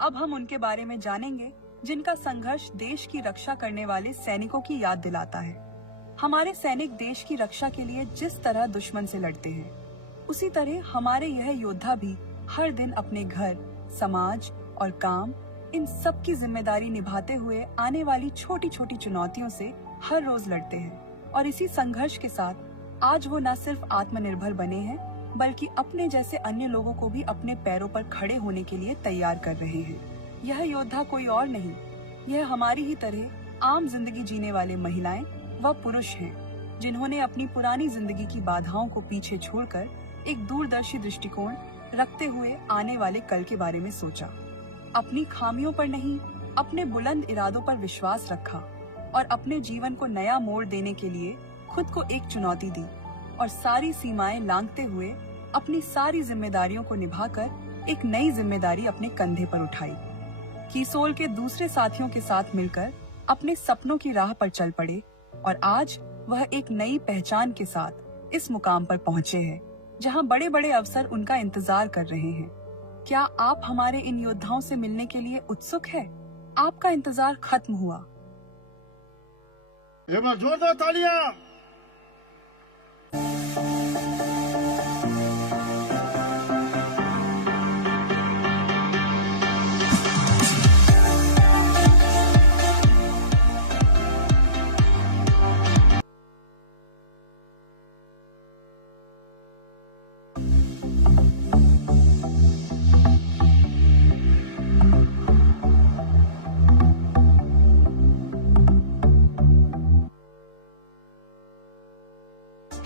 अब हम उनके बारे में जानेंगे जिनका संघर्ष देश की रक्षा करने वाले सैनिकों की याद दिलाता है। हमारे सैनिक देश की रक्षा के लिए जिस तरह दुश्मन से लड़ते हैं, उसी तरह हमारे यह योद्धा भी हर दिन अपने घर, समाज और काम, इन सब की जिम्मेदारी निभाते हुए आने वाली छोटी छोटी चुनौतियों से हर रोज लड़ते हैं। और इसी संघर्ष के साथ आज वो न सिर्फ आत्मनिर्भर बने हैं, बल्कि अपने जैसे अन्य लोगों को भी अपने पैरों पर खड़े होने के लिए तैयार कर रहे हैं। यह योद्धा कोई और नहीं, यह हमारी ही तरह आम जिंदगी जीने वाले महिलाएं व पुरुष हैं, जिन्होंने अपनी पुरानी जिंदगी की बाधाओं को पीछे छोड़कर एक दूरदर्शी दृष्टिकोण रखते हुए आने वाले कल के बारे में सोचा। अपनी खामियों पर नहीं, अपने बुलंद इरादों पर विश्वास रखा और अपने जीवन को नया मोड़ देने के लिए खुद को एक चुनौती दी और सारी सीमाएं लांघते हुए अपनी सारी जिम्मेदारियों को निभाकर एक नई जिम्मेदारी अपने कंधे पर उठाई। कीसोल के दूसरे साथियों के साथ मिलकर अपने सपनों की राह पर चल पड़े और आज वह एक नई पहचान के साथ इस मुकाम पर पहुंचे हैं, जहां बड़े बड़े अवसर उनका इंतजार कर रहे हैं। क्या आप हमारे इन योद्धाओं से मिलने के लिए उत्सुक है? आपका इंतजार खत्म हुआ। जोरदार तालियां।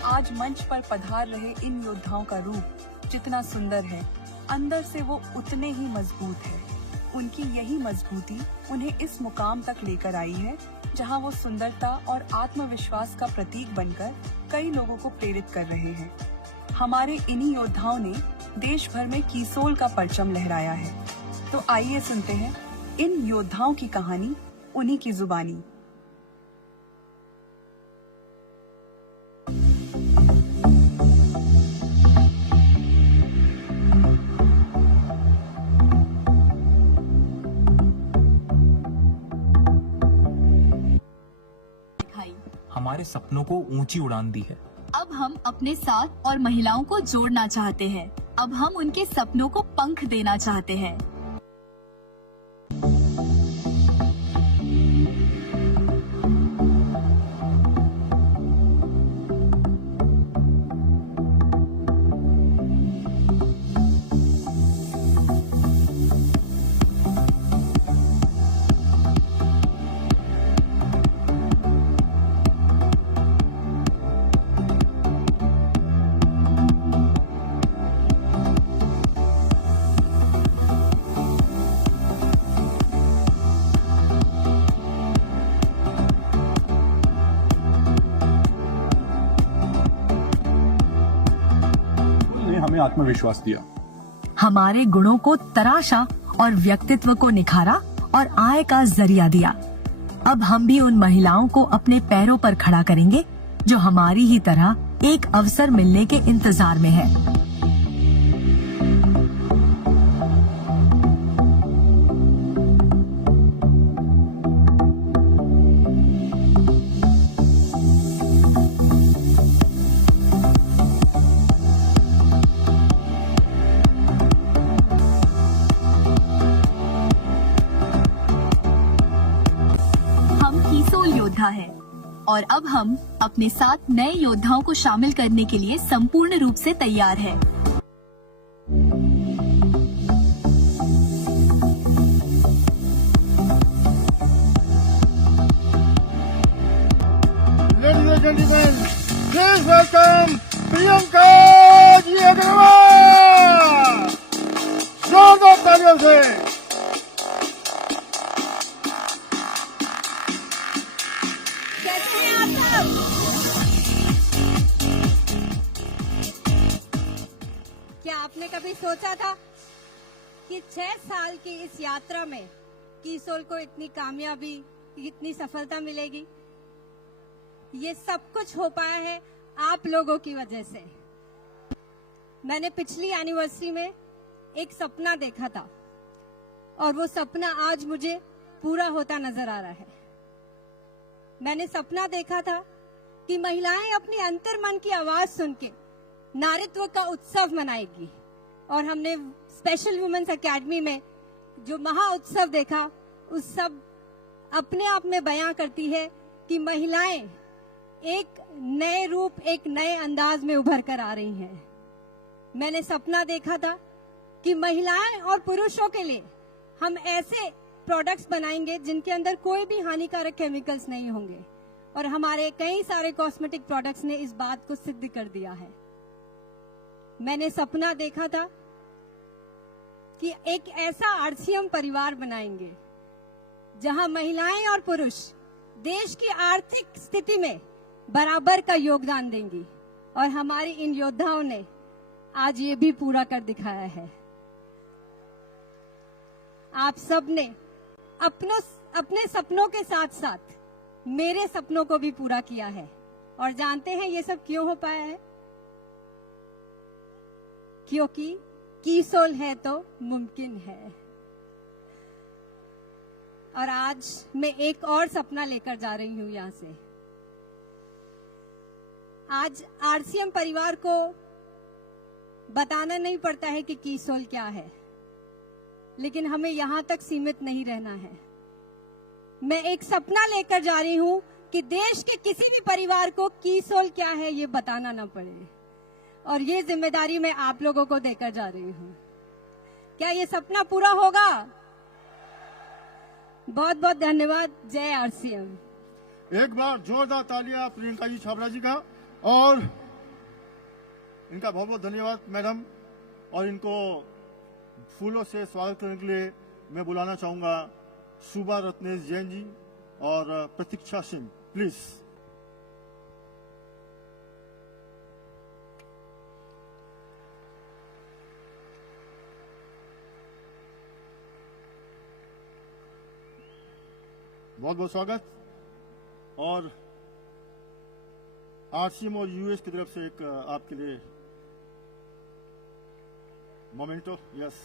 आज मंच पर पधार रहे इन योद्धाओं का रूप जितना सुंदर है, अंदर से वो उतने ही मजबूत है। उनकी यही मजबूती उन्हें इस मुकाम तक लेकर आई है, जहां वो सुंदरता और आत्मविश्वास का प्रतीक बनकर कई लोगों को प्रेरित कर रहे हैं। हमारे इन्हीं योद्धाओं ने देश भर में कीसोल का परचम लहराया है। तो आइए सुनते हैं इन योद्धाओं की कहानी, उन्हीं की जुबानी। हमारे सपनों को ऊंची उड़ान दी है। अब हम अपने साथ और महिलाओं को जोड़ना चाहते हैं। अब हम उनके सपनों को पंख देना चाहते हैं। हमें आत्मविश्वास दिया, हमारे गुणों को तराशा और व्यक्तित्व को निखारा और आय का जरिया दिया। अब हम भी उन महिलाओं को अपने पैरों पर खड़ा करेंगे जो हमारी ही तरह एक अवसर मिलने के इंतजार में है। है और अब हम अपने साथ नए योद्धाओं को शामिल करने के लिए संपूर्ण रूप से तैयार हैं। Ladies and gentlemen, please welcome Priyanka ji Agarwal. जोरदार तालियों से। क्या आपने कभी सोचा था कि 6 साल की इस यात्रा में कीसोल को इतनी कामयाबी, इतनी सफलता मिलेगी? ये सब कुछ हो पाया है आप लोगों की वजह से। मैंने पिछली एनिवर्सरी में एक सपना देखा था और वो सपना आज मुझे पूरा होता नजर आ रहा है। मैंने सपना देखा था कि महिलाएं अपनी अंतर्मन की आवाज सुन के नारीत्व का उत्सव मनाएगी, और हमने स्पेशल वुमेन्स एकेडमी में जो महा उत्सव देखा, उस सब अपने आप में बयां करती है कि महिलाएं एक नए रूप, एक नए अंदाज में उभर कर आ रही हैं। मैंने सपना देखा था कि महिलाएं और पुरुषों के लिए हम ऐसे प्रोडक्ट्स बनाएंगे जिनके अंदर कोई भी हानिकारक केमिकल्स नहीं होंगे, और हमारे कई सारे कॉस्मेटिक प्रोडक्ट्स ने इस बात को सिद्ध कर दिया है। मैंने सपना देखा था कि एक ऐसा आरसीएम परिवार बनाएंगे जहां महिलाएं और पुरुष देश की आर्थिक स्थिति में बराबर का योगदान देंगी, और हमारी इन योद्धाओं ने आज ये भी पूरा कर दिखाया है। आप सब ने अपने सपनों के साथ साथ मेरे सपनों को भी पूरा किया है, और जानते हैं ये सब क्यों हो पाया है? क्योंकि कीसोल है तो मुमकिन है। और आज मैं एक और सपना लेकर जा रही हूं यहां से। आज आरसीएम परिवार को बताना नहीं पड़ता है कि कीसोल क्या है, लेकिन हमें यहां तक सीमित नहीं रहना है। मैं एक सपना लेकर जा रही हूं कि देश के किसी भी परिवार को कीसोल क्या है ये बताना ना पड़े, और ये जिम्मेदारी मैं आप लोगों को देकर जा रही हूं। क्या ये सपना पूरा होगा? बहुत बहुत धन्यवाद। जय आरसीएम। एक बार जोरदार तालियां प्रियंका जी छाबड़ा जी का, और इनका बहुत बहुत धन्यवाद मैडम। और इनको फूलों से स्वागत करने के लिए मैं बुलाना चाहूंगा शुभा रत्नेश जैन जी और प्रतीक्षा सिंह, प्लीज। बहुत बहुत स्वागत। और आरसीएम और यूएस की तरफ से एक आपके लिए मोमेंटो। यस।